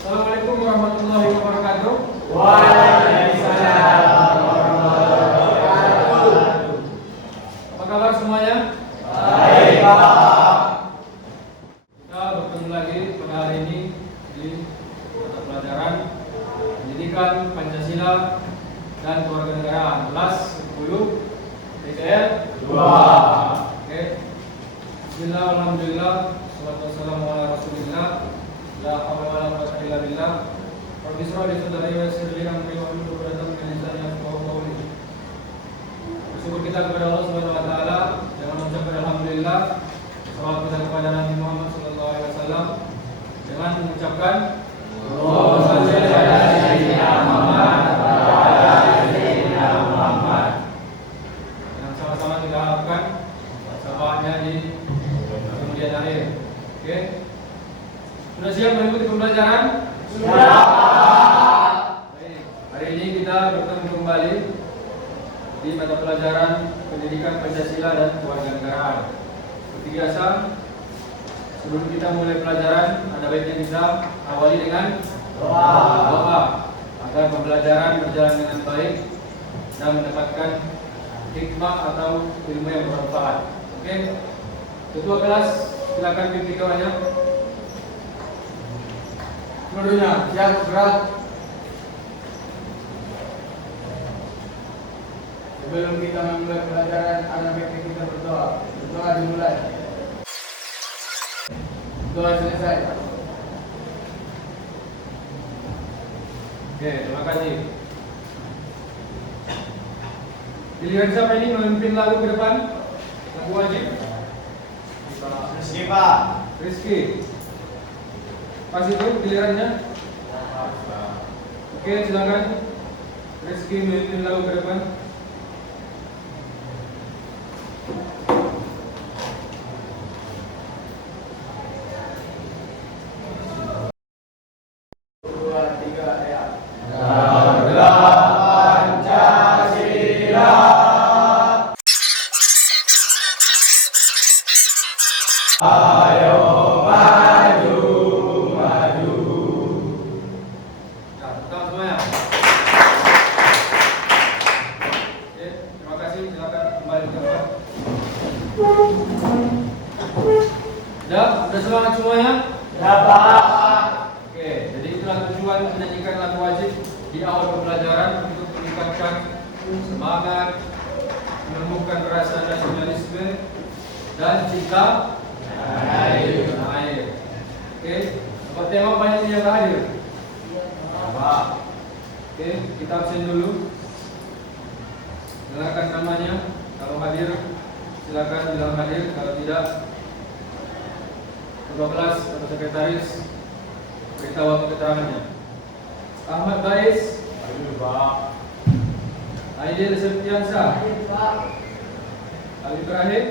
Assalamualaikum warahmatullahi wabarakatuh. Waalaikumsalam warahmatullahi wabarakatuh. Apa kabar semuanya? Baik, Pak. Kita bertemu lagi pada hari ini di mata pelajaran Pendidikan Pancasila dan Kewarganegaraan kelas 10 PTL 2. Oke. Bismillah, alhamdulillah, salatu wassalamu ala rasulillah, la haula wala quwwata illa billah. Rabbi shrah li sadri wa yassir li amri wahlul 'uqdatam min lisani yafqahu qawli. Bersyukur kita kepada Allah Subhanahu wa taala dengan mengucapkan alhamdulillah, salawat kita kepada Nabi Muhammad sallallahu alaihi wasallam dengan mengucapkan Allahumma shalli ala sayyidina Muhammad wa ala sayyidina Muhammad. Yang sama-sama kita harapkan syafaatnya di kemudian akhir. Oke. Sudah siap mengikuti pembelajaran? Sudah. Baik. Hari ini kita bertemu kembali di mata pelajaran Pendidikan Pancasila dan Kewarganegaraan. Seperti biasa, sebelum kita mulai pelajaran, ada baiknya kita awali dengan doa agar pembelajaran berjalan dengan baik dan mendapatkan hikmah atau ilmu yang bermanfaat. Oke. Ketua kelas, silakan pimpin kawannya. Seluruhnya siap bergerak. Sebelum kita memulai pelajaran, ada baiknya kita berdoa. Berdoa dimulai. Doa selesai. Oke, terima kasih. Giliran siapa ini memimpin lagu ke depan? Lagu wajib? Rizky, Pak. Rizky. Pas itu gilirannya. Oke, silakan. Rizky memimpin lagu ke depan. Dua, tiga, ya. Nah, tetap semuanya. Oke, terima kasih. Silakan kembali ke tempat. Sudah semangat semuanya? Ya, Pak. Oke, jadi itulah tujuan menyanyikan lagu wajib di awal pembelajaran untuk meningkatkan semangat, menumbuhkan rasa nasionalisme dan cinta tanah air. Oke, seperti yang banyak yang hadir. Pak. Oke, kita absen dulu. Silakan namanya, kalau hadir silakan bilang hadir, kalau tidak ketua kelas atau sekretaris beritahu apa keterangannya. Ahmad Bais, Hadir, Pak. Aidil Septiansyah, Ali Ibrahim,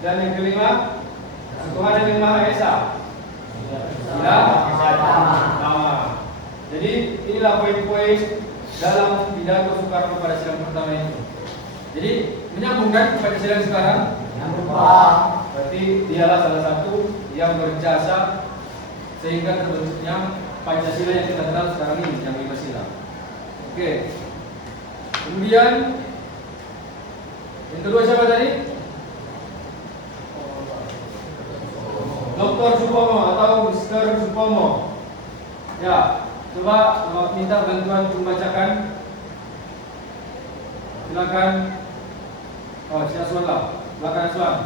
Dan yang kelima, Tuhan yang Maha Esa. Ya, sama. Jadi inilah poin-poin dalam pidato Soekarno pada sidang pertama ini. Jadi menyambungkan pada sidang sekarang. Berarti dialah salah satu yang berjasa sehingga terbentuknya Pancasila yang kita kenal sekarang ini, yang 5 sila. Oke. Kemudian yang kedua siapa tadi? Dr. Supomo atau Mr. Supomo. Ya, coba minta bantuan membacakan. Silakan. Oh, si Aswan lah. Silakan Aswan.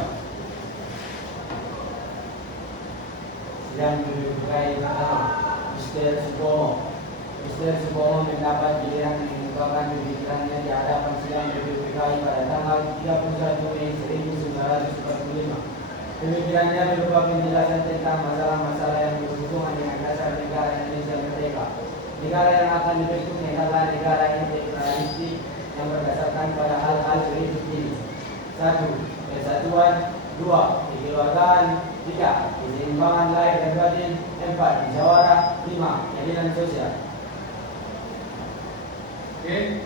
Yang diberkahi Mr. Supomo. Mr. Supomo mendapat giliran mengungkapkan pemikirannya di hadapan sidang BPPKI pada tanggal 31 Mei 1945. Pemikirannya berupa penjelasan tentang masalah-masalah yang berhubungan dengan dasar negara Indonesia merdeka. Negara yang akan dibentuk adalah negara integralistik yang berdasarkan pada hal-hal berikut ini: 1. Persatuan. 2. Kekeluargaan. 3. Keseimbangan lahir dan batin. 4. Musyawarah. 5. Keadilan sosial. Oke.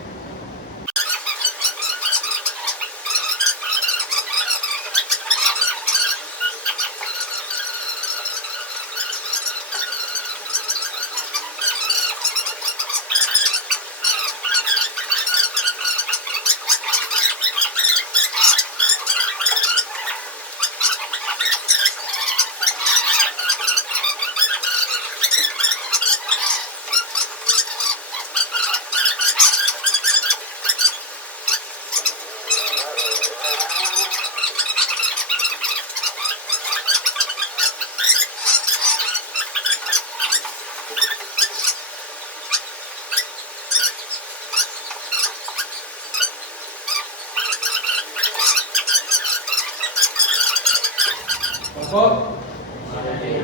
kelompok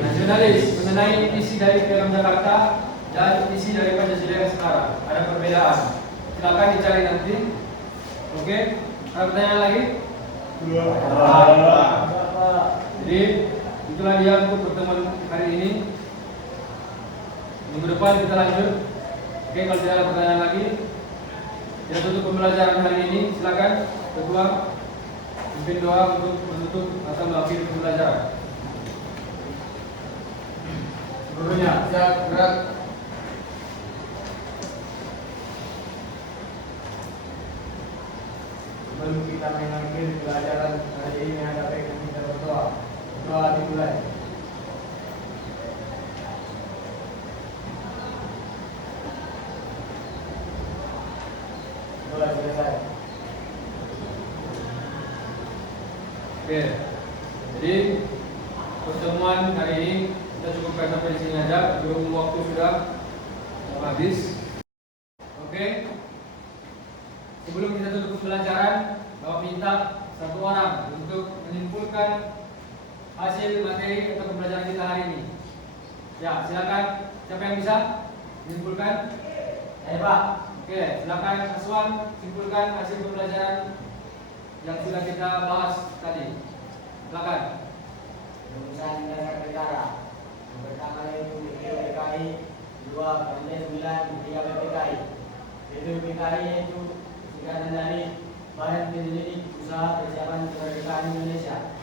nasionalis mengenai isi dari Piagam Jakarta dan isi dari Pancasila yang sekarang. Ada perbedaan. Silakan dicari nanti. Oke. Ada pertanyaan lagi? Jadi itulah dia untuk pertemuan hari ini. Minggu depan kita lanjut. Oke, kalau tidak ada pertanyaan lagi, kita tutup pembelajaran hari ini. Silakan ketua pimpin doa untuk menutup atau mengakhiri pembelajaran. Seluruhnya siap gerak. Sebelum kita mengakhiri pelajaran hari ini, ada baiknya kita berdoa. Doa dimulai. Doa selesai. Oke. Jadi pertemuan hari ini kita cukupkan sampai di sini aja. Belum waktu sudah mau habis. Oke. Sebelum kita tutup pembelajaran, Bapak minta satu orang untuk menyimpulkan hasil materi atau pembelajaran kita hari ini. Ya, silakan. Siapa yang bisa menyimpulkan? Pak. Oke, silakan Aswan simpulkan hasil pembelajaran yang sudah kita bahas tadi. Silakan. Rumusan dasar perkara. Yang pertama yaitu BPKI, 2 Perdes 9, 3 BPKI. BPKI yaitu singkatan dari Badan Penyelidik Usaha Persiapan Kemerdekaan Indonesia.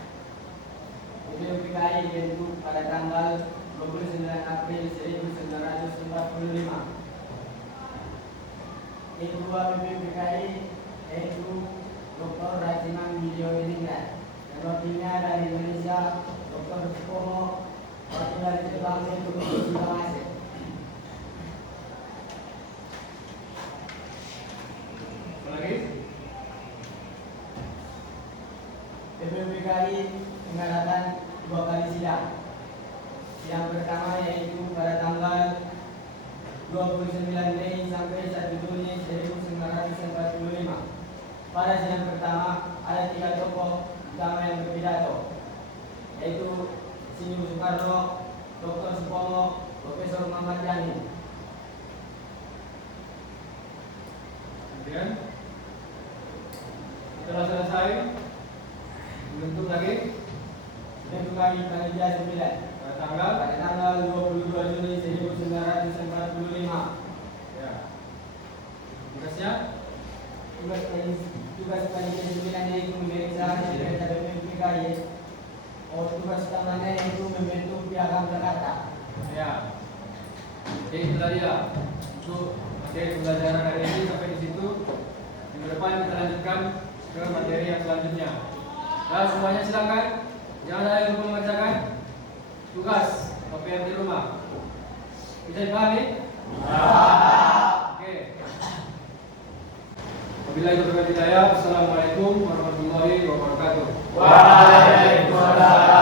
BPKI dibentuk pada tanggal 29 April 1945. Ketua BPKI yaitu Dr. Rajiman Widyo-Diningrat. Dan wakilnya dari Indonesia Dr. Supomo, wakil dari Jepang yaitu Dr. Sukamase. Lagi? BPKI mengadakan 2 kali sidang. Sidang pertama yaitu pada tanggal 29 Mei sampai 1 Juni 1945. Pada sidang pertama ada 3 tokoh utama yang berpidato, yaitu Insinyur Soekarno, Dr. Supomo, Profesor Muhammad Yani. Kemudian setelah selesai bentuk lagi BPKI Panitia 9 pada tanggal 22 Juni 1945. ya. Tugasnya Tugas panitia 9 yaitu memeriksa kinerja BPKI. Tugas utamanya yaitu membentuk Piagam Jakarta. ya. Jadi itulah dia untuk materi pembelajaran hari ini sampai di situ. Minggu depan kita lanjutkan ke materi yang selanjutnya. Dan semuanya silakan jangan ada yang lupa membacakan tugas PR di rumah. Bisa dipahami? Oke. Wabillahi taufiq wal hidayah. Assalamualaikum warahmatullahi wabarakatuh. Waalaikumsalam.